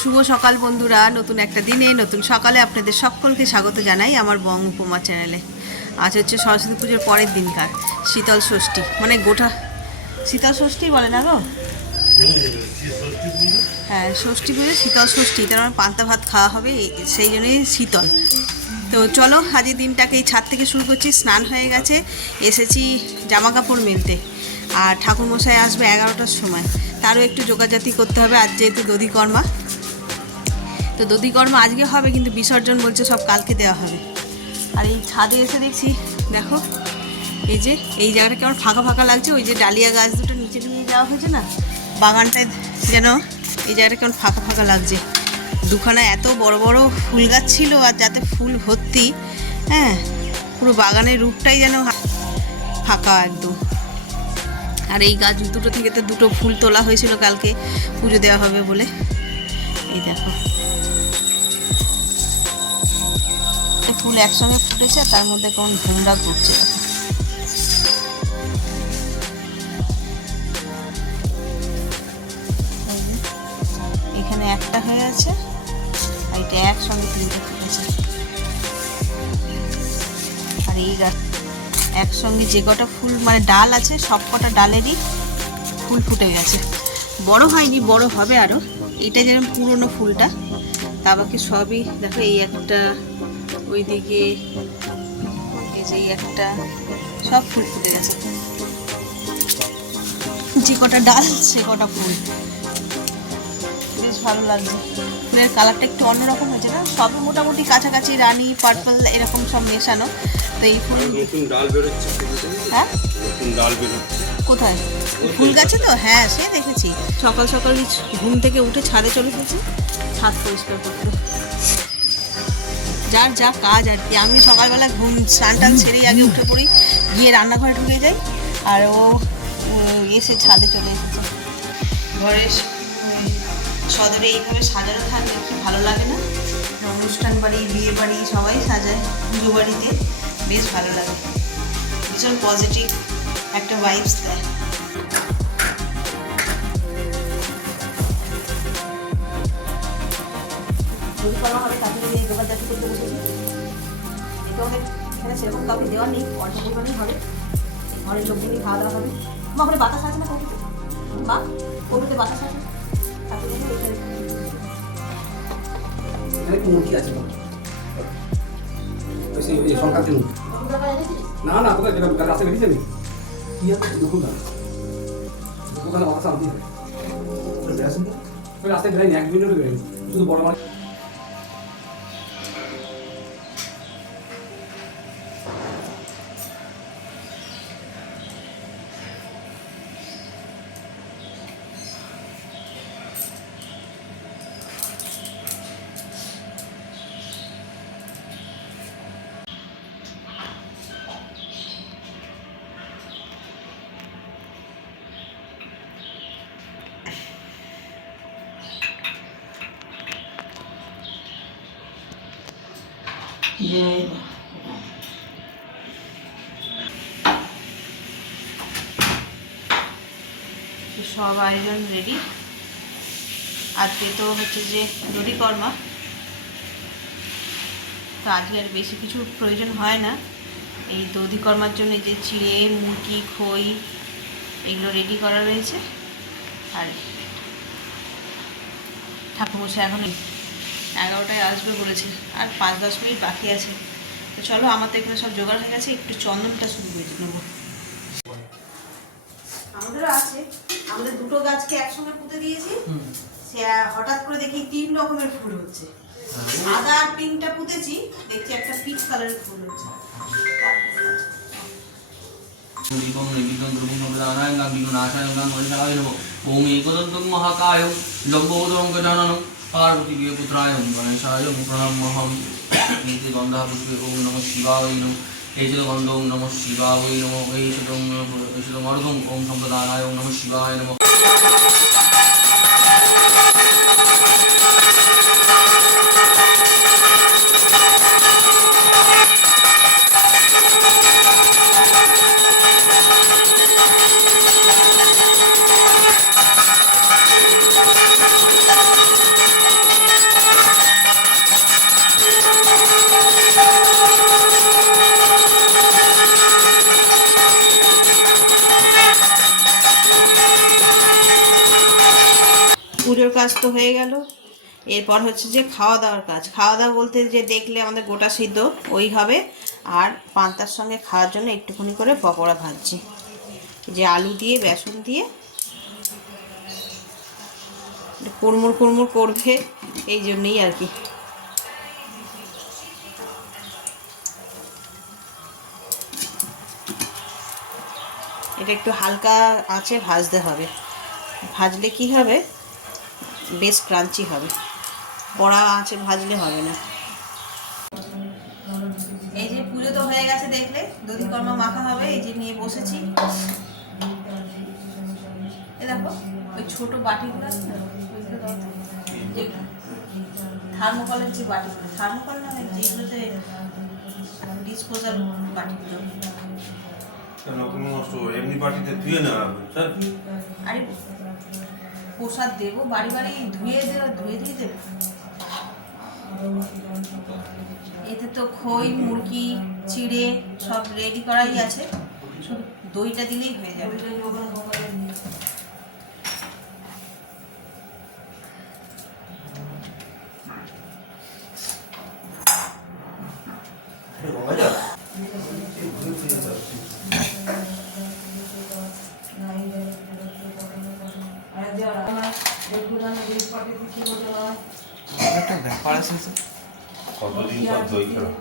শুভ সকাল বন্ধুরা, নতুন একটা দিনে, নতুন সকালে আপনাদের সকলকে স্বাগত জানাই আমার বং উপমা চ্যানেলে আজ হচ্ছে সরস্বতী পুজোর পরের দিনকার, শীতল ষষ্ঠী মানে গোটা, শীতল ষষ্ঠী বলে না গো? হ্যাঁ ষষ্ঠী পুজো, শীতল ষষ্ঠী তার মানে পান্তা ভাত খাওয়া হবে সেই জন্যই শীতল। তো চলো আজকের দিনটাকে এই ছাদ থেকে শুরু করছি, স্নান হয়ে গেছে, এসেছি জামা কাপড় মেলতে। আর ঠাকুরমশাই আসবে এগারোটার সময়, তারও একটু যোগাযাতি করতে হবে, আজ যেহেতু দধিকর্মা তো দধিকর্মা আজকে হবে, কিন্তু বিসর্জন বলছে সব কালকে দেওয়া হবে। আর এই ছাদে এসে দেখছি, দেখো, এই যে, এই জায়গাটা কেমন ফাঁকা ফাঁকা লাগছে, ওই যে ডালিয়া গাছ দুটো নিচে নিয়ে যাওয়া হয়েছে না? বাগানটায় যেন এই জায়গাটা কেমন ফাঁকা ফাঁকা লাগছে। দুখানা এত বড় বড় ফুল গাছ ছিল, আর যাতে ফুল ভর্তি হ্যাঁ পুরো বাগানের রূপটাই যেন ফাঁকা একদম। আর এই গাছ দুটো থেকে তো দুটো ফুল তোলা হয়েছিল কালকে, পুজো দেওয়া হবে বলে। এই দেখো। একসঙ্গে ফুটেছে, তার মধ্যে কেমন ঘুমরা ঘুরছে? এখানে একটা হয়ে আছে, আর এটা একসঙ্গে তিনটে ফুটেছে। আর এই গাছ, একসঙ্গে যে কটা ফুল মানে ডাল আছে, সব কটা ডালেরই ফুল ফুটে গেছে। বড় হয়নি, বড় হবে আরও এটা যেরকম পুরনো ফুলটা, তা বাকি সবই দেখো, এই একটা ওইদিকে এই যে একটা সব ফুল ফুটে গেছে। যে কটা ডাল সে কটা ফুল। বেশ ভালো লাগছে। ফুলের কালারটা একটু অন্যরকম হয়েছে না? সবই মোটামুটি কাছাকাছি রানি পার্পল এরকম সব মেশানো। তো এই ফুল নতুন ডাল বেরোচ্ছে হ্যাঁ? নতুন ডাল বেরোচ্ছে। কোথায়? ফুল গাছে তো? হ্যাঁ সে দেখেছি। সকাল সকাল ঘুম থেকে উঠে ছাদে চলে এসেছি ছাদ পরিষ্কার করতে। যার যা কাজ আর কি। আমি সকালবেলা ঘুম, স্নান টান ছেড়েই আগে উঠে পড়ি, গিয়ে রান্নাঘরে ঢুকে যাই, আর ও এসে ছাদে চলে এসেছে। ঘরের সদরে এইভাবে সাজানো থাকলে কি ভালো লাগে না? অনুষ্ঠান বাড়ি, বিয়ে বাড়ি সবাই সাজায়, পুজো বাড়িতে বেশ ভালো লাগে। ভীষণ পজিটিভ একটা ভাইবস দেয়। যদি করা হবে তাকে যদি যোগাযোগ করতে বসেছি এটা আমাদের এখানে সেরকম কাউকে দেওয়া নেই অল্প পরিমাণেই হবে। ঘরের লোকজনই খাওয়া দাওয়া হবে। মা ওখানে বাতাস আছে না কৌটিতে মা কৌটিতে বাতাস আছে? তাকে দেখে এখানে এখানে আছে তো। ওই সেই- ওই সংক্রান্তি মুরগি। না না কোথায়? যেটা রাস্তায় বেরিয়েছে আমি কি আছে? দুপুরবেলা দুপুরবেলা বাতাস আনতে হবে। ওই বেড়াচ্ছেন তো? ওই রাস্তায় বেরাইনি এক মিনিটও বেরাইনি শুধু বড় মাছ সব আয়োজন রেডি আজকে তো হচ্ছে যে দড়িকর্মা। তো আজকে আর বেশি কিছু প্রয়োজন হয় না। এই দধিকর্মার জন্য যে চিড়ে, মুরগি, খই, এগুলো রেডি করা রয়েছে। আর ঠাকুরমশাই এখন এগারোটায় আসবে বলেছে। আর পাঁচ দশ মিনিট বাকি আছে। তো চলো আমার তো এখানে সব জোগাড় হয়ে গেছে একটু চন্দনটা শুরু করে নেব। আমাদেরও আছে। আমাদের দুটো গাছকে একসঙ্গে পুঁতে দিয়েছি। সে হঠাৎ করে দেখি তিন রকমের ফুল হচ্ছে। সাদা আর পিঙ্কটা পুঁতেছি দেখছি একটা পিচ কালারের ফুল হচ্ছে। পার্বতী পুত্রায় গণেশায় প্রণামহম নীতি গন্ধা পুষ্পে ওম নমঃ শিবায় নমঃ এইচদ গন্ধ ওম নমঃ শিবায় নমঃ এইচদং অর্ঘং ওম সম্প্রদানায় ওম নম শিবায় নমঃ তো কাজ তো হয়ে গেল। এরপর হচ্ছে যে খাওয়া দাওয়ার কাজ। খাওয়া দাওয়া বলতে যে দেখলে আমাদের গোটা সিদ্ধ ওই হবে। আর পান্তার সঙ্গে খাওয়ার জন্য একটুখানি করে পকোড়া ভাজছি। যে আলু দিয়ে, বেসন দিয়ে কুড়মুড় কুড়মুড় করবে, এই জন্যই আর কি। এটা একটু হালকা আঁচে ভাজতে হবে। ভাজলে কি হবে? বেশ ক্রাঞ্চি হবে। কড়া আঁচে ভাজলে হবে না। এই যে পুজো তো হয়ে গেছে দেখলে দধি কর্মা মাখা হবে এই যে নিয়ে বসেছি। এ দেখো ওই ছোট বাটিগুলো আছে থার্মোকলের যে বাটিগুলো থার্মোকল না যেগুলোতে ডিসপোজাল বাটিগুলো। নষ্ট এমনি বাটিতে ধুয়ে নেওয়া হবে স্যার? আরে প্রসাদ দেবো, বাড়ি বাড়ি ধুয়ে দেওয়া ধুয়ে দিয়ে দেবো। এতে তো খই, মুরগি, চিড়ে সব রেডি করাই আছে। শুধু দইটা দিলেই হয়ে যাবে। তো। কতদিন পর দই খেলাম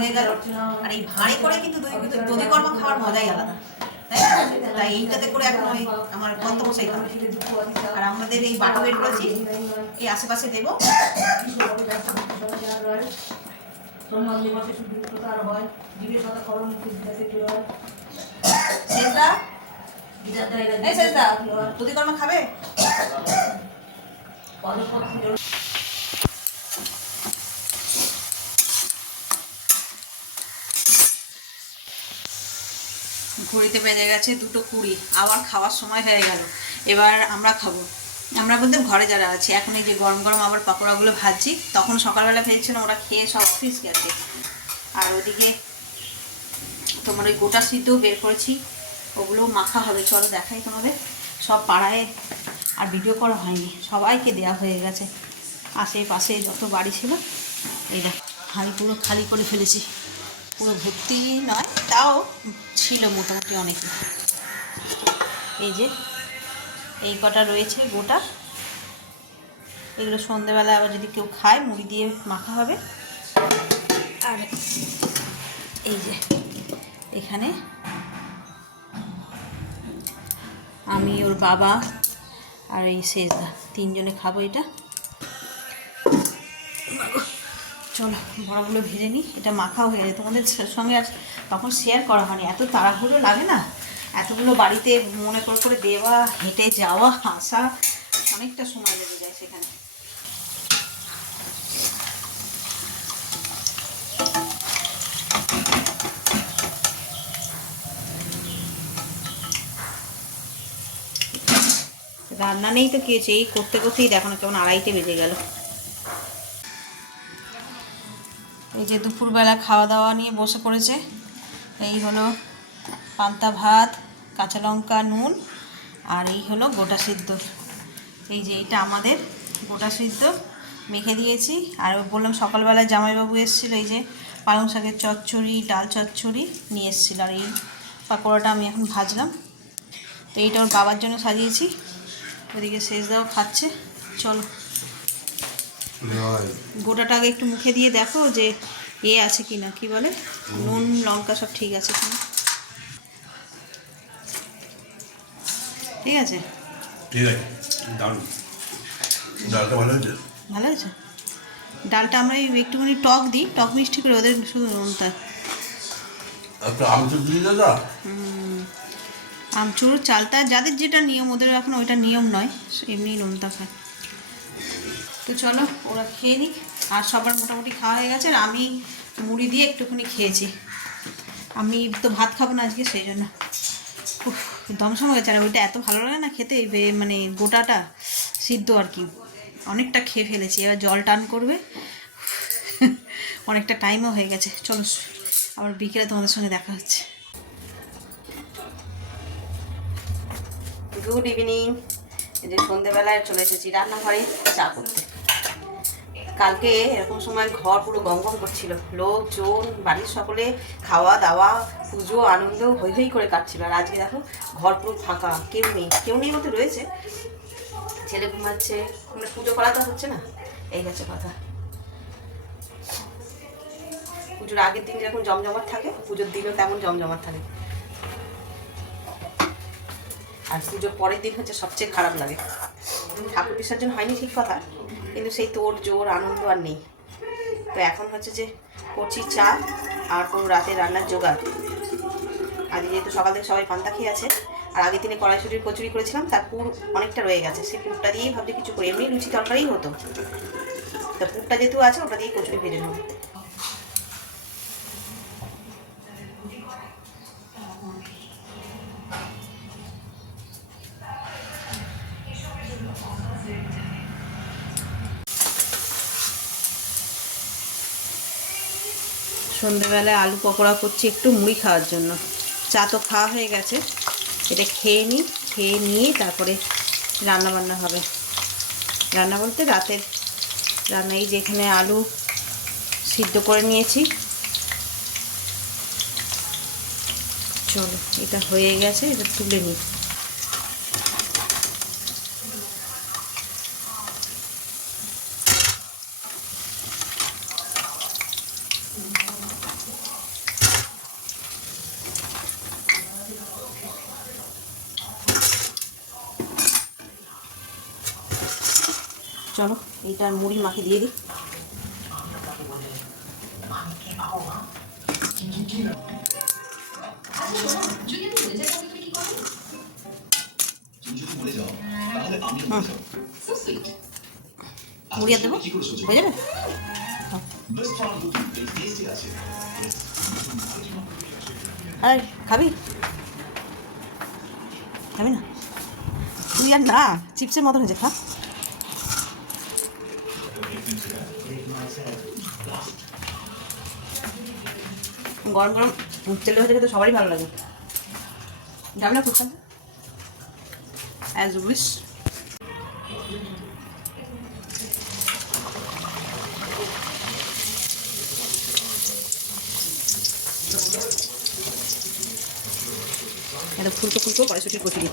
হয়ে গেল। আর এই ভাঁড়ে করে কিন্তু দই দধি কর্মা খাওয়ার মজাই আলাদা। তাই এইটাতে করে এখন ওই আমার গন্তমশাই খাবে আর আমাদের এই বাটো বের করেছি। এই আশেপাশে দেবো। শেষদা এই শেষদা দধি কর্মা খাবে? ঘড়িতে বেজে গেছে দুটো কুড়ি, আবার খাওয়ার সময় হয়ে গেল। এবার আমরা খাব। আমরা বলতে ঘরে যারা আছে, এখন এই যে গরম গরম আবার পাকোড়াগুলো ভাজছি, তখন সকালবেলা ভেবেছিলাম ওরা খেয়ে সব অফিস গেছে। আর ওদিকে তোমার ওই গোটা সিদ্ধ বের করেছি। ওগুলো মাখা হবে, চলো দেখাই তোমাদের। সব পাড়ায় আর ভিডিও করা হয়নি, সবাইকে দেয়া হয়ে গেছে। আশেপাশে যত বাড়ি ছিল, এই দেখ হাঁড়ি পুরো খালি করে ফেলেছি। পুরো ভর্তি নয়, তাও ছিল মোটামুটি অনেক। এই যে, এই কটা রয়েছে গোটা। এগুলো সন্ধেবেলা আবার যদি কেউ খায়, মুড়ি দিয়ে মাখা হবে। আর এই যে, এখানে আমি, ওর বাবা আর এই শেষদা তিনজনে খাব এটা। চলো, বড়াগুলো ভেজে নিই। এটা মাখাও হয়ে যায় তোমাদের সঙ্গে আর তখন শেয়ার করা হয়নি। এত তাড়াহুড়ো লাগে না? এতগুলো বাড়িতে মনে করে করে দেওয়া, হেঁটে যাওয়া, হাসা, অনেকটা সময় লেগে যায় সেখানে। রান্না নেই তো কি এই করতে করতেই দেখো না কেমন আড়াইটে বেজে গেল। এই যে দুপুরবেলা খাওয়া দাওয়া নিয়ে বসে পড়েছে, এই হলো পান্তা ভাত, কাঁচা লঙ্কা, নুন, আর এই হলো গোটা সিদ্ধ। এই যে এটা আমাদের গোটা সিদ্ধ, মেখে দিয়েছি, আর বললাম সকালবেলায় জামাইবাবু এসেছিল, এই যে পালং শাকের চচ্চড়ি, ডাল চচ্চড়ি নিয়ে এসেছিল, আর এই পাকোড়াটা আমি এখন ভাজলাম। তো এইটা ওর বাবার জন্য সাজিয়েছি ওদিকে শেষ দাও খাচ্ছে। চলো। গোটাটা আগে একটু মুখে দিয়ে দেখো যে এ আছে কি না কি বলে? নুন লঙ্কা সব ঠিক আছে কিনা? ঠিক আছে? ঠিক আছে। দারুণ। ডালটা ভালো হয়েছে? ভালো ডালটা আমরা একটুখানি টক দিই টক মিষ্টি করে ওদের শুধু নুনটা। একটা আমচুর দিয়ে দাদা আমচুর চালটা যাদের যেটা নিয়ম ওদের এখন ওইটা নিয়ম নয় এমনি নোনতা খায়। তো চলো ওরা খেয়ে নিক আর সবার মোটামুটি খাওয়া হয়ে গেছে আর আমি মুড়ি দিয়ে একটুখানি খেয়েছি। আমি তো ভাত খাব না আজকে সেই জন্য। উফ, দম সময় গেছে আর ওইটা এত ভালো লাগে না খেতে মানে গোটাটা সিদ্ধ আর কি। অনেকটা খেয়ে ফেলেছি এবার জল টান করবে। অনেকটা টাইমও হয়ে গেছে। চলো আবার বিকেলে তোমাদের সঙ্গে দেখা হচ্ছে। Good evening. এই যে সন্ধেবেলায় চলে এসেছি রান্নাঘরে চা করতে। কালকে এরকম সময় ঘর পুরো গম গম করছিল। লোকজন, বাড়ির সকলে খাওয়া দাওয়া, পুজো, আনন্দ হই হই করে কাটছিল। আর আজকে দেখো, ঘর পুরো ফাঁকা, কেউ নেই কেউ নেই মতো রয়েছে। ছেলে ঘুমাচ্ছে মানে পুজো করা তো হচ্ছে না? এই হচ্ছে কথা। পুজোর আগের দিন যেরকম জমজমাট থাকে, পুজোর দিনও তেমন জমজমাট থাকে। আর পুজোর পরের দিন হচ্ছে সবচেয়ে খারাপ লাগে। ঠাকুর বিসর্জন হয়নি ঠিক কথা, কিন্তু সেই তোর, জোর, আনন্দ আর নেই। তো এখন হচ্ছে যে করছি চা আর কোনো রাতে রান্নার জোগাড়। আজ যেহেতু সকাল থেকে সবাই পান্তা খেয়ে আছে, আর আগের দিনে কড়াইশুটির কচুরি করেছিলাম, তার পুর অনেকটা রয়ে গেছে। সেই পুরটা দিয়েই ভাবছি কিছু করি, এমনি লুচি তরকারিই হতো। তো পুরটা যেহেতু আছে, ওটা দিয়েই কচুরি ভেজে নেব। সন্ধেবেলায় আলু পকোড়া করছি, একটু মুড়ি খাওয়ার জন্য। চা তো খাওয়া হয়ে গেছে। এটা খেয়ে নিই খেয়ে নিয়ে তারপরে রান্না বান্না হবে। রান্না বলতে রাতের রান্না, এই যেখানে আলু সিদ্ধ করে নিয়েছি। চলো, এটা হয়ে গেছে এটা তুলে নিই। চলো এইটার মুড়ি মাখি দিয়ে দিই হুম। মুড়ি আর দেবো হয়ে যাবে। আরে খাবি খাবি না তুই আর না, চিপসের মতন হয়েছে, খা গরম গরম তেলে হয়ে খেতে সবারই ভালো লাগে। যাবে না ফুটসান অ্যাজ উইশ এটা ফুলকো ফুলকো কড়াইশুটির কচুরি।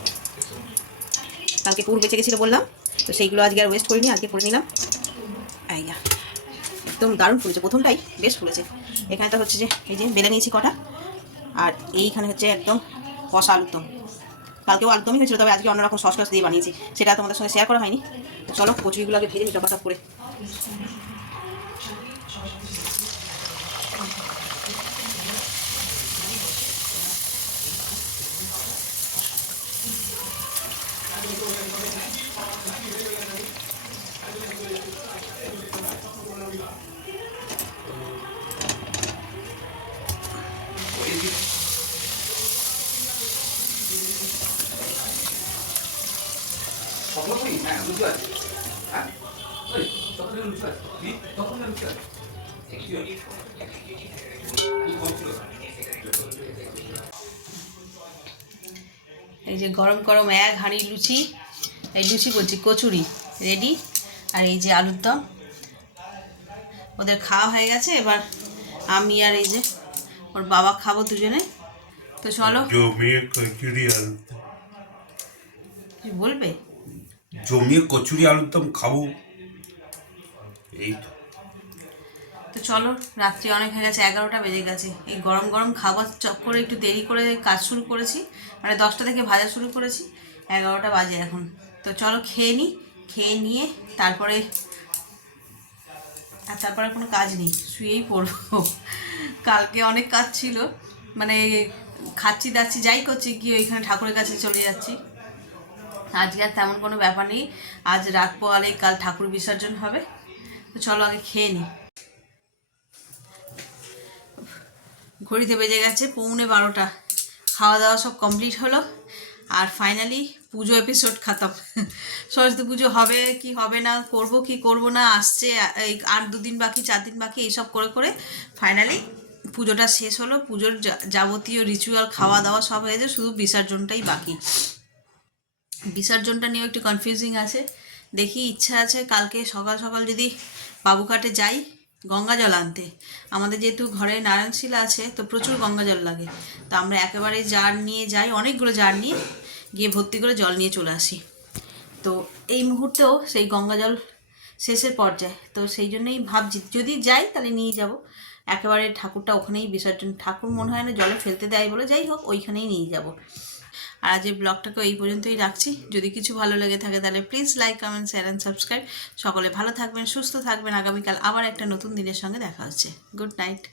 কালকে পুর বেঁচে গেছিল বললাম, তো সেইগুলো আজকে আর ওয়েস্ট করিনি, আজকে করে নিলাম। এই যা একদম দারুণ ফুলেছে। প্রথমটাই বেশ ফুলেছে। এখানে তো হচ্ছে যে, এই যে বেলে নিয়েছি কটা। আর এইখানে হচ্ছে একদম কষা আলুরদম কালকেও আলুরদমই হয়েছিল, তবে আজকে অন্যরকম সস টস দিয়ে বানিয়েছি। সেটা তোমাদের সঙ্গে শেয়ার করা হয়নি। চলো কচুরিগুলো আগে ভেজে টপাটপ করে স্বপ্ন করি হ্যাঁ লুচি আছে হ্যাঁ ওই তখন লুচি আছে কি তখন লুচি আছে এই যে গরম গরম এক হাঁড়ি লুচি এই লুচি বলছি কচুরি রেডি আর এই যে আলুর দম ওদের খাওয়া হয়ে গেছে এবার আমি আর এই যে ওর বাবা খাব দুজনে। তো চলো। জমিয়ে কচুরি আলুর বলবে? জমিয়ে কচুরি আলুর দম খাব। এই তো। চলো, রাত্রি অনেক হয়ে গেছে, এগারোটা বেজে গেছে। এই গরম গরম খাবার চক্করে একটু দেরি করে কাজ শুরু করেছি মানে দশটা থেকে ভাজা শুরু করেছি, এগারোটা বাজে এখন। তো চলো খেয়ে নিই খেয়ে নিয়ে তারপরে, আর তারপরে কোনো কাজ নেই, শুয়েই পড়ব। কালকে অনেক কাজ ছিল মানে খাচ্ছি দাচ্ছি যাই করছি, গিয়ে ওইখানে ঠাকুরের কাছে চলে যাচ্ছি। আজকে আর তেমন কোনো ব্যাপার নেই, আজ রাত পোয়ালেই কাল ঠাকুর বিসর্জন হবে। তো চলো আগে খেয়ে নিই ঘড়িতে বেজে গেছে পৌনে বারোটা। খাওয়া দাওয়া সব কমপ্লিট হলো। আর ফাইনালি পুজো এপিসোড খাতাম। সরস্বতী পুজো হবে কি হবে না, করব কি করব না, আসছে এই আর দুদিন বাকি চার দিন বাকি, এইসব করে করে ফাইনালি পুজোটা শেষ হলো। পুজোর যাবতীয় রিচুয়াল খাওয়া দাওয়া সব হয়েছে শুধু বিসর্জনটাই বাকি। বিসর্জনটা নিয়েও একটু কনফিউজিং আছে। দেখি ইচ্ছা আছে, কালকে সকাল সকাল যদি বাবুঘাটে যাই গঙ্গা জল আনতে। আমাদের যেহেতু ঘরে নারায়ণশিলা আছে, তো প্রচুর গঙ্গা জল লাগে। তো আমরা একেবারে জার নিয়ে যাই, অনেকগুলো জার নিয়ে, গিয়ে ভর্তি করে জল নিয়ে চলে আসি। তো এই মুহূর্তেও সেই গঙ্গা জল শেষের পর্যায়ে। তো সেই জন্যই ভাবছি, যদি যাই তাহলে নিয়ে যাব। একেবারে ঠাকুরটা ওখানেই বিসর্জন। ঠাকুর মনে হয় না জলে ফেলতে দেয় বলে, যাই হোক, ওইখানেই নিয়ে যাব। আর আজ এই ব্লগটাকে এই পর্যন্তই রাখছি। যদি কিছু ভালো লেগে থাকে তাহলে please like comment share and subscribe সকলে ভালো থাকবেন, সুস্থ থাকবেন। আগামীকাল আবার একটা নতুন দিনের সঙ্গে দেখা হচ্ছে। Good night